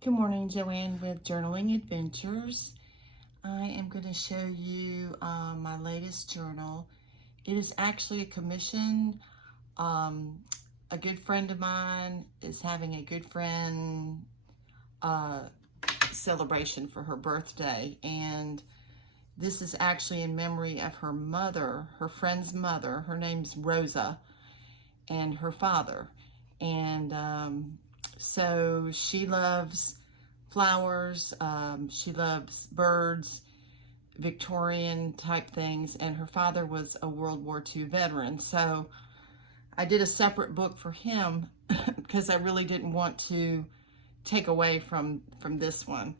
Good morning, Joanne with Journaling Adventures. I am going to show you my latest journal. It is actually a commission. A good friend of mine is having a good friend uh, celebration for her birthday, and this is actually in memory of her mother, her friend's mother. Her name's Rosa, and her father. And so she loves flowers, she loves birds, Victorian type things, and her father was a World War II veteran. So I did a separate book for him because I really didn't want to take away from this one.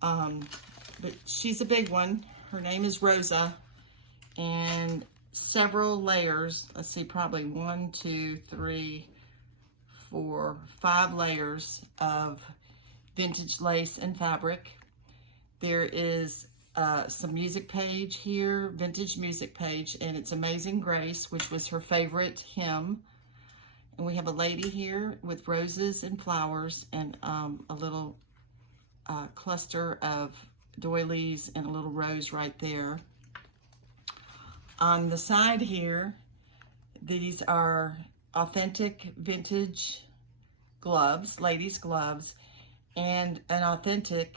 But she's a big one. Her name is Rosa, and several layers. Let's see, probably 1, 2, 3, 4, 5 layers of vintage lace and fabric. There is some music page here, vintage music page, and it's Amazing Grace, which was her favorite hymn. And we have a lady here with roses and flowers and a little cluster of doilies and a little rose right there. On the side here, these are authentic vintage gloves, ladies' gloves, and an authentic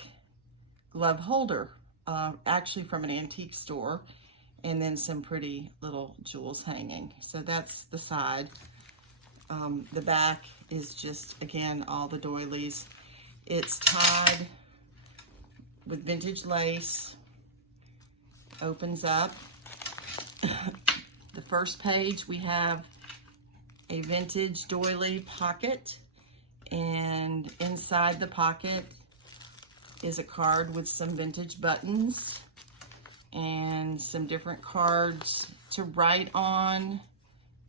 glove holder, actually from an antique store, and then some pretty little jewels hanging. So that's the side. The back is just, again, all the doilies. It's tied with vintage lace, opens up. The first page, we have a vintage doily pocket, and inside the pocket is a card with some vintage buttons and some different cards to write on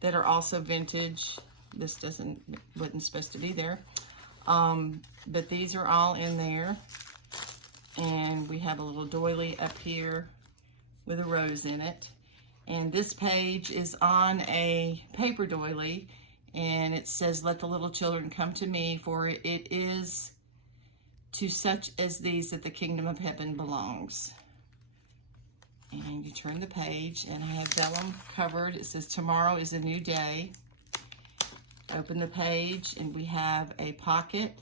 that are also vintage. This wasn't supposed to be there, but these are all in there. And we have a little doily up here with a rose in it. And this page is on a paper doily, and it says, "Let the little children come to me, for it is to such as these that the kingdom of heaven belongs." And you turn the page, and I have vellum covered. It says, "Tomorrow is a new day." Open the page, and we have a pocket.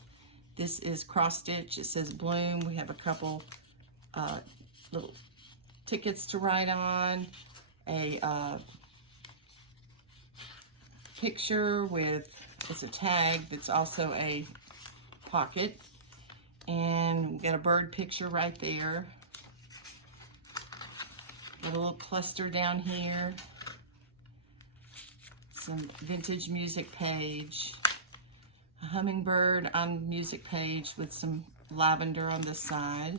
This is cross stitch. It says Bloom. We have a couple little tickets to write on, a picture with, it's a tag that's also a pocket, and we got a bird picture right there. Got a little cluster down here, some vintage music page, a hummingbird on music page with some lavender on this side,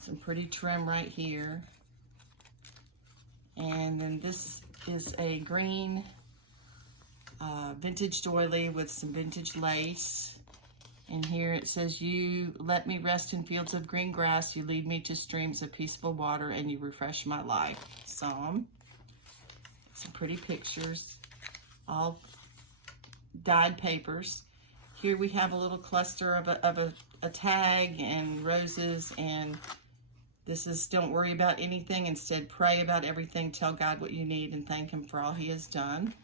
some pretty trim right here. And then this is a green vintage doily with some vintage lace. And here it says, "You let me rest in fields of green grass. You lead me to streams of peaceful water, and you refresh my life." Psalm. Some pretty pictures, all dyed papers. Here we have a little cluster of a tag and roses, and this is, "Don't worry about anything. Instead, pray about everything. Tell God what you need and thank Him for all He has done."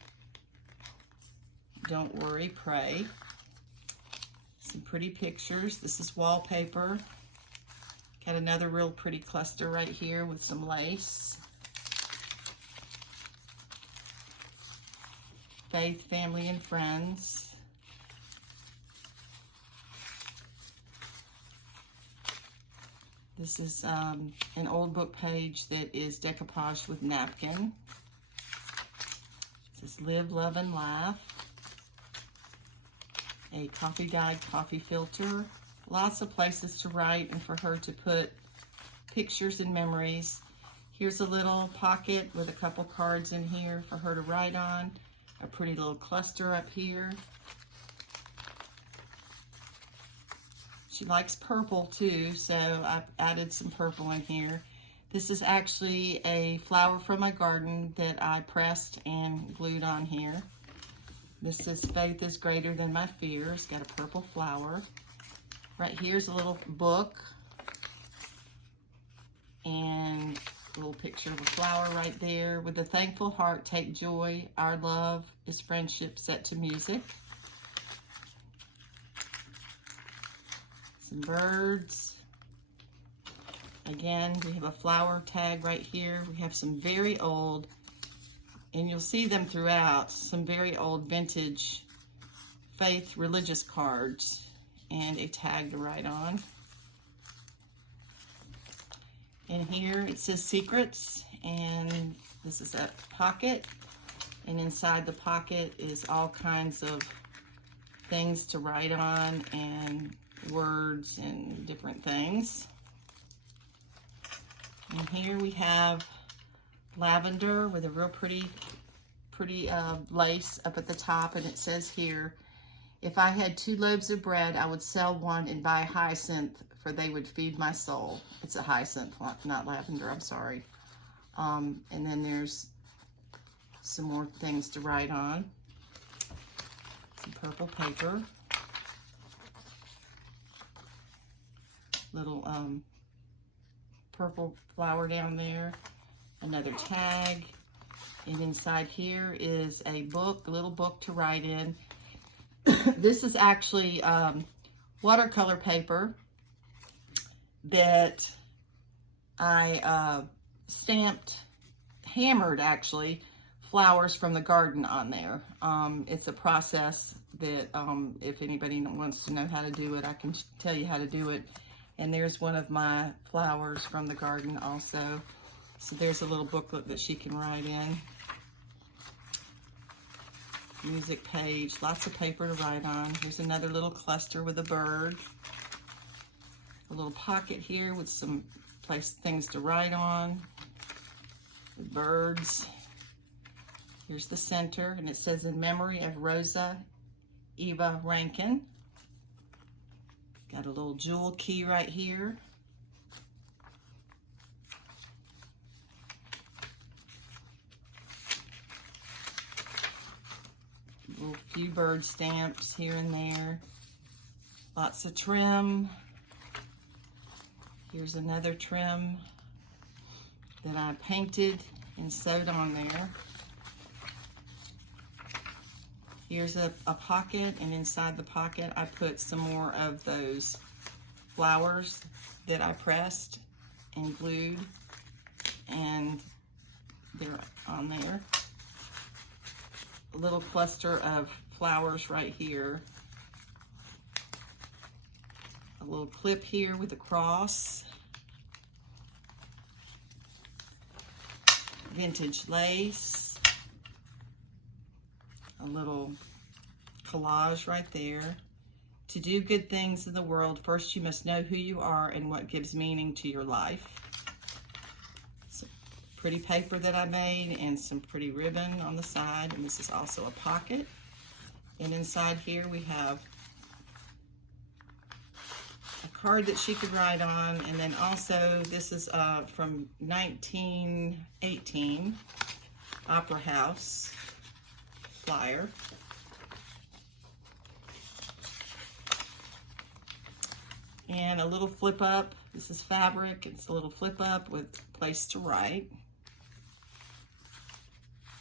Don't worry, pray. Some pretty pictures. This is wallpaper. Got another real pretty cluster right here with some lace. Faith, family, and friends. This is an old book page that is decoupaged with napkin. It says "Live, Love, and Laugh." A coffee guide, coffee filter. Lots of places to write and for her to put pictures and memories. Here's a little pocket with a couple cards in here for her to write on. A pretty little cluster up here. She likes purple too, so I've added some purple in here. This is actually a flower from my garden that I pressed and glued on here. This is Faith is Greater Than My Fear. It's got a purple flower. Right here's a little book. And a little picture of a flower right there. With a thankful heart, take joy. Our love is friendship set to music. Some birds. Again, we have a flower tag right here. We have some very old, and you'll see them throughout, some very old vintage Faith religious cards and a tag to write on. And here it says secrets, and this is a pocket, and inside the pocket is all kinds of things to write on and words and different things. And here we have lavender with a real pretty lace up at the top, and it says here, if I had 2 loaves of bread, I would sell one and buy hyacinth, for they would feed my soul. It's a hyacinth, not lavender, I'm sorry. And then there's some more things to write on. Some purple paper. Little purple flower down there. Another tag. And inside here is a book, a little book to write in. This is actually watercolor paper that I hammered actually, flowers from the garden on there. It's a process that if anybody wants to know how to do it, I can tell you how to do it. And there's one of my flowers from the garden also. So there's a little booklet that she can write in. Music page, lots of paper to write on. Here's another little cluster with a bird. A little pocket here with some things to write on. The birds. Here's the center, and it says in memory of Rosa Eva Rankin. Got a little jewel key right here. Little few bird stamps here and there. Lots of trim. Here's another trim that I painted and sewed on there. Here's a pocket, and inside the pocket I put some more of those flowers that I pressed and glued, and they're on there. A little cluster of flowers right here. A little clip here with a cross. Vintage lace. A little collage right there. To do good things in the world, first you must know who you are and what gives meaning to your life. Some pretty paper that I made and some pretty ribbon on the side, and this is also a pocket. And inside here we have a card that she could write on, and then also this is from 1918 Opera House flyer. And a little flip up. This is fabric. It's a little flip up with place to write.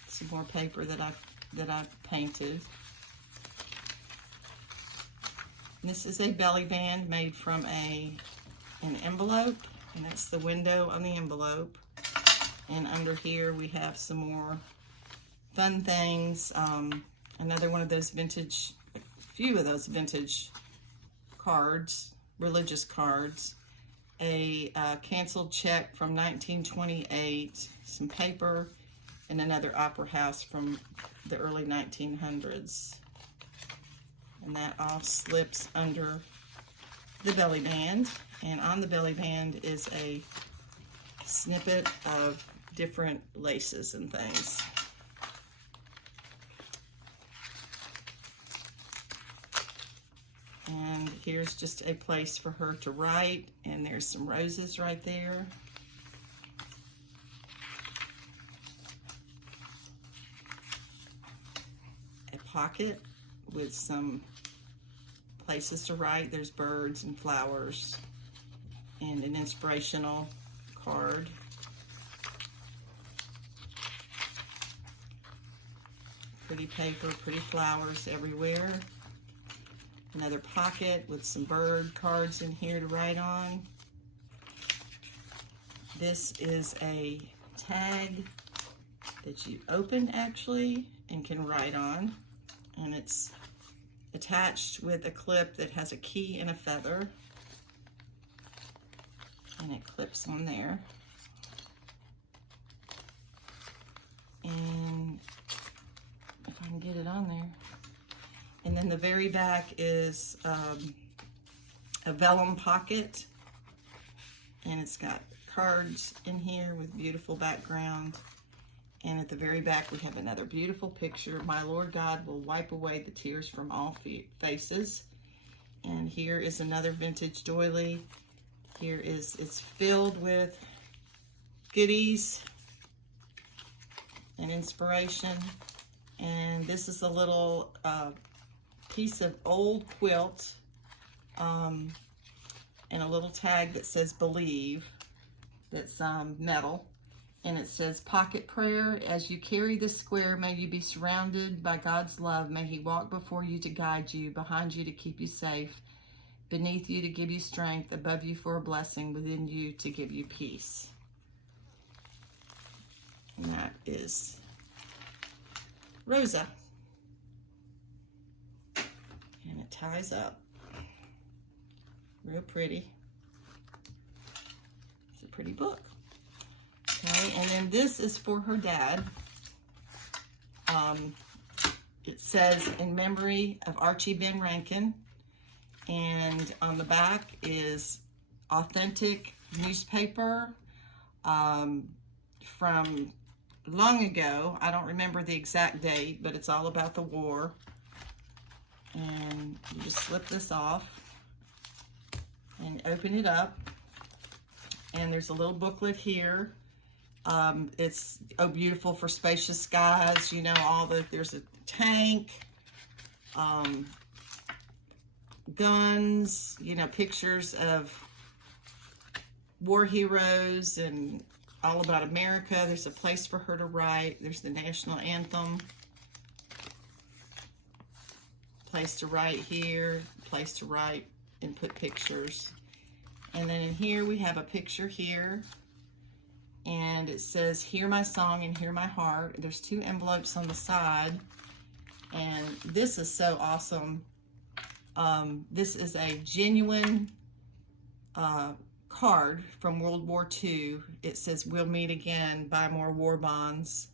Some more paper that I've painted. And this is a belly band made from an envelope, and that's the window on the envelope. And under here we have some more fun things. Another one of those vintage, a few of those vintage cards, religious cards. A canceled check from 1928, some paper, and another opera house from the early 1900s. And that all slips under the belly band. And on the belly band is a snippet of different laces and things. And here's just a place for her to write, and there's some roses right there. A pocket with some places to write. There's birds and flowers and an inspirational card. Pretty paper, pretty flowers everywhere. Another pocket with some bird cards in here to write on. This is a tag that you open actually and can write on. And it's attached with a clip that has a key and a feather. And it clips on there. And if I can get it on there. And then the very back is a vellum pocket. And it's got cards in here with beautiful background. And at the very back we have another beautiful picture. My Lord God will wipe away the tears from all faces. And here is another vintage doily. Here is, it's filled with goodies and inspiration. And this is a little piece of old quilt and a little tag that says believe. That's metal. And it says, pocket prayer, as you carry this square, may you be surrounded by God's love. May he walk before you to guide you, behind you to keep you safe, beneath you to give you strength, above you for a blessing, within you to give you peace. And that is Rosa. And it ties up. Real pretty. It's a pretty book. Okay, and then this is for her dad. It says, in memory of Archie Ben Rankin. And on the back is authentic newspaper from long ago. I don't remember the exact date, but it's all about the war. And you just slip this off and open it up. And there's a little booklet here. It's beautiful for spacious skies. You know, there's a tank, guns, you know, pictures of war heroes and all about America. There's a place for her to write. There's the national anthem. Place to write here, place to write and put pictures. And then in here we have a picture here. And it says, hear my song and hear my heart. There's 2 envelopes on the side. And this is so awesome. This is a genuine card from World War II. It says, we'll meet again, buy more war bonds.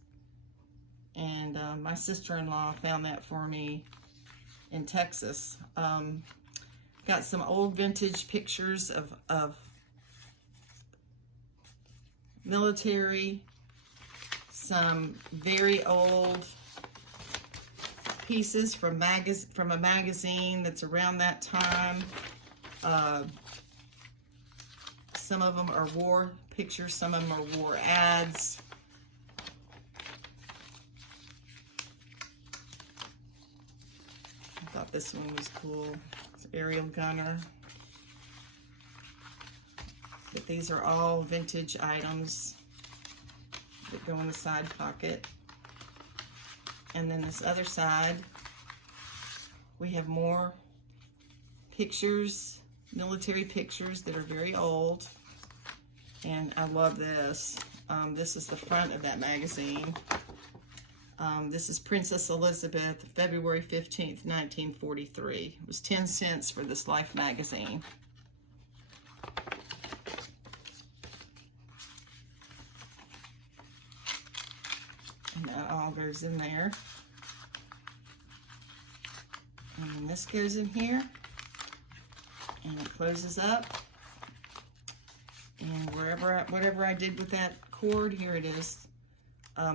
And my sister-in-law found that for me in Texas. Got some old vintage pictures of military, some very old pieces from a magazine that's around that time. Some of them are war pictures, some of them are war ads. I thought this one was cool. It's Aerial Gunner. But these are all vintage items that go in the side pocket. And then this other side, we have more pictures, military pictures that are very old. And I love this. This is the front of that magazine. This is Princess Elizabeth, February 15th, 1943. It was 10 cents for this Life magazine. And that all goes in there. And then this goes in here. And it closes up. And whatever I did with that cord, here it is,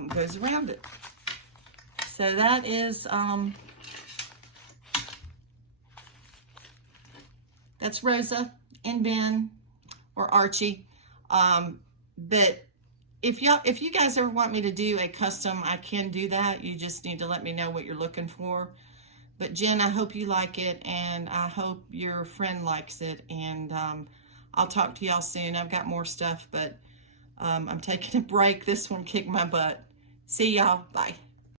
goes around it. So that is, that's Rosa and Ben, or Archie. But if you guys ever want me to do a custom, I can do that. You just need to let me know what you're looking for. But Jen, I hope you like it, and I hope your friend likes it. And I'll talk to y'all soon. I've got more stuff, but I'm taking a break. This one kicked my butt. See y'all. Bye.